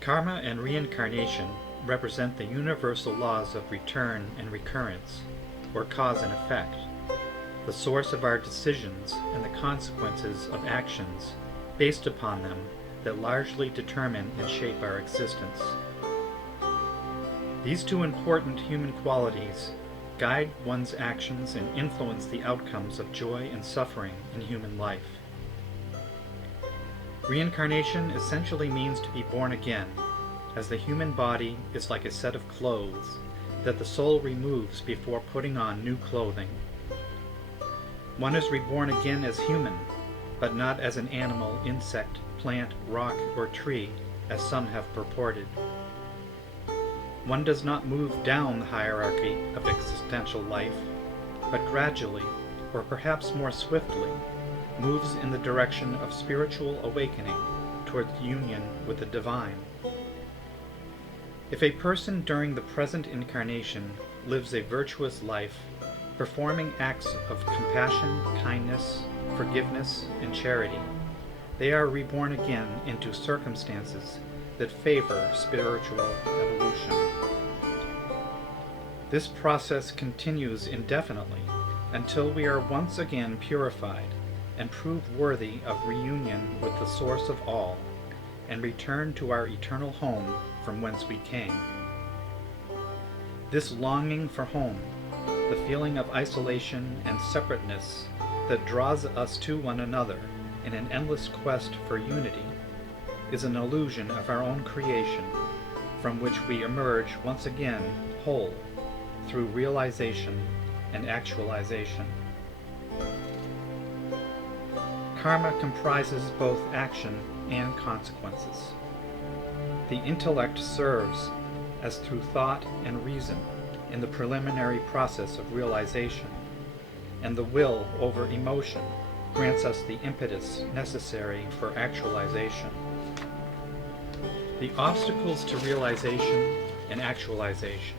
Karma and reincarnation represent the universal laws of return and recurrence, or cause and effect, the source of our decisions and the consequences of actions based upon them that largely determine and shape our existence. These two important human qualities guide one's actions and influence the outcomes of joy and suffering in human life. Reincarnation essentially means to be born again, as the human body is like a set of clothes that the soul removes before putting on new clothing. One is reborn again as human, but not as an animal, insect, plant, rock, or tree, as some have purported. One does not move down the hierarchy of existential life, but gradually, or perhaps more swiftly, moves in the direction of spiritual awakening towards union with the divine. If a person during the present incarnation lives a virtuous life, performing acts of compassion, kindness, forgiveness, and charity, they are reborn again into circumstances that favor spiritual evolution. This process continues indefinitely until we are once again purified and prove worthy of reunion with the source of all, and return to our eternal home from whence we came. This longing for home, the feeling of isolation and separateness that draws us to one another in an endless quest for unity, is an illusion of our own creation, from which we emerge once again whole through realization and actualization. Karma comprises both action and consequences. The intellect serves as through thought and reason in the preliminary process of realization, and the will over emotion grants us the impetus necessary for actualization. The obstacles to realization and actualization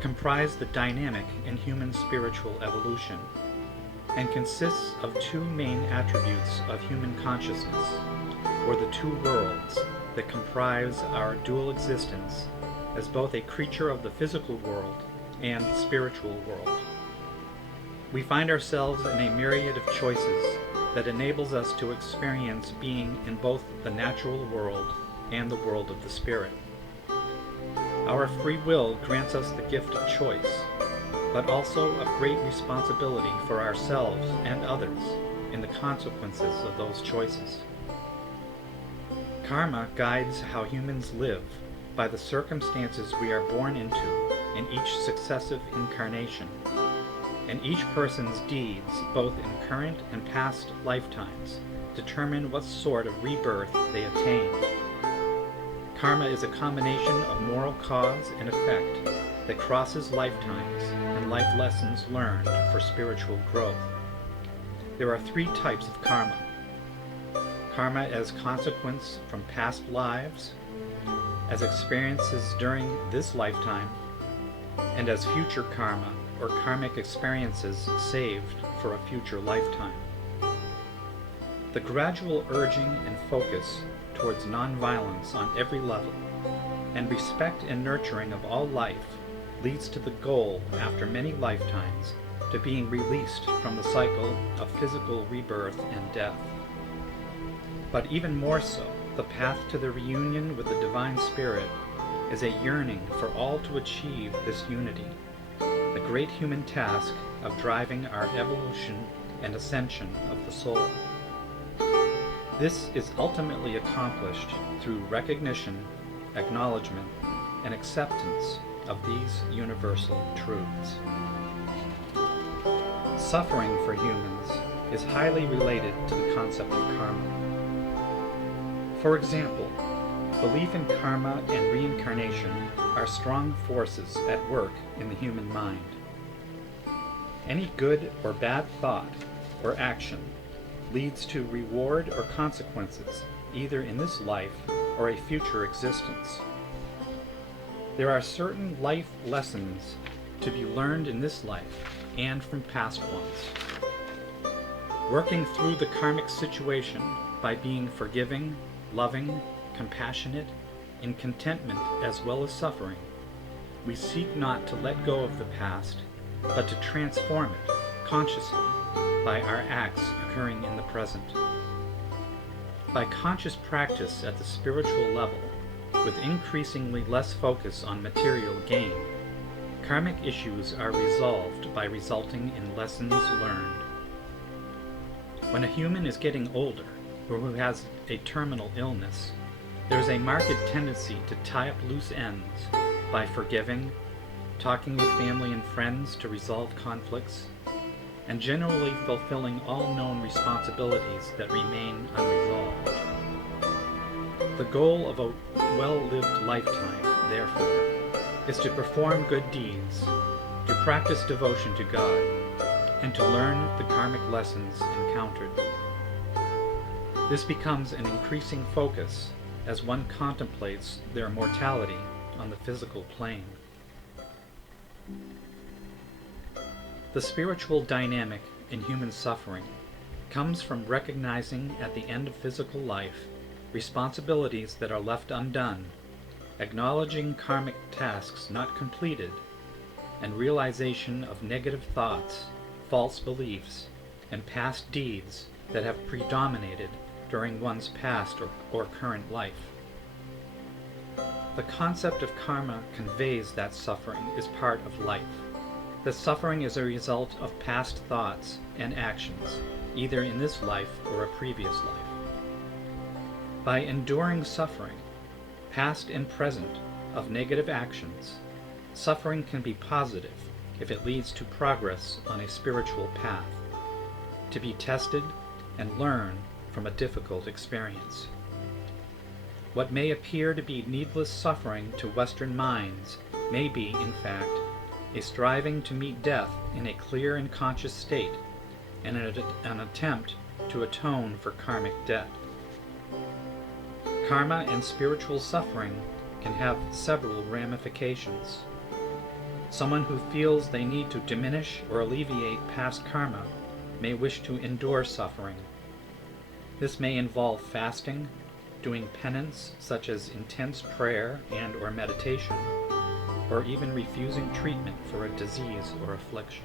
comprise the dynamic in human spiritual evolution, and consists of two main attributes of human consciousness, or the two worlds that comprise our dual existence as both a creature of the physical world and the spiritual world. We find ourselves in a myriad of choices that enables us to experience being in both the natural world and the world of the spirit. Our free will grants us the gift of choice, but also of great responsibility for ourselves and others in the consequences of those choices. Karma guides how humans live by the circumstances we are born into in each successive incarnation, and each person's deeds, both in current and past lifetimes, determine what sort of rebirth they attain. Karma is a combination of moral cause and effect that crosses lifetimes and life lessons learned for spiritual growth. There are three types of karma. Karma as consequence from past lives, as experiences during this lifetime, and as future karma, or karmic experiences saved for a future lifetime. The gradual urging and focus towards nonviolence on every level, and respect and nurturing of all life, leads to the goal, after many lifetimes, to being released from the cycle of physical rebirth and death. But even more so, the path to the reunion with the Divine Spirit is a yearning for all to achieve this unity, the great human task of driving our evolution and ascension of the soul. This is ultimately accomplished through recognition, acknowledgement, and acceptance of these universal truths. Suffering for humans is highly related to the concept of karma. For example, belief in karma and reincarnation are strong forces at work in the human mind. Any good or bad thought or action leads to reward or consequences, either in this life or a future existence. There are certain life lessons to be learned in this life and from past ones. Working through the karmic situation by being forgiving, loving, compassionate, in contentment as well as suffering, we seek not to let go of the past, but to transform it consciously by our acts occurring in the present. By conscious practice at the spiritual level, with increasingly less focus on material gain, karmic issues are resolved by resulting in lessons learned. When a human is getting older, or who has a terminal illness, there is a marked tendency to tie up loose ends by forgiving, talking with family and friends to resolve conflicts, and generally fulfilling all known responsibilities that remain unresolved. The goal of a well-lived lifetime, therefore, is to perform good deeds, to practice devotion to God, and to learn the karmic lessons encountered. This becomes an increasing focus as one contemplates their mortality on the physical plane. The spiritual dynamic in human suffering comes from recognizing at the end of physical life responsibilities that are left undone, acknowledging karmic tasks not completed, and realization of negative thoughts, false beliefs, and past deeds that have predominated during one's past or current life. The concept of karma conveys that suffering is part of life. The suffering is a result of past thoughts and actions, either in this life or a previous life. By enduring suffering, past and present, of negative actions, suffering can be positive if it leads to progress on a spiritual path, to be tested and learn from a difficult experience. What may appear to be needless suffering to Western minds may be, in fact, a striving to meet death in a clear and conscious state, and an attempt to atone for karmic debt. Karma and spiritual suffering can have several ramifications. Someone who feels they need to diminish or alleviate past karma may wish to endure suffering. This may involve fasting, doing penance such as intense prayer and or meditation, or even refusing treatment for a disease or affliction.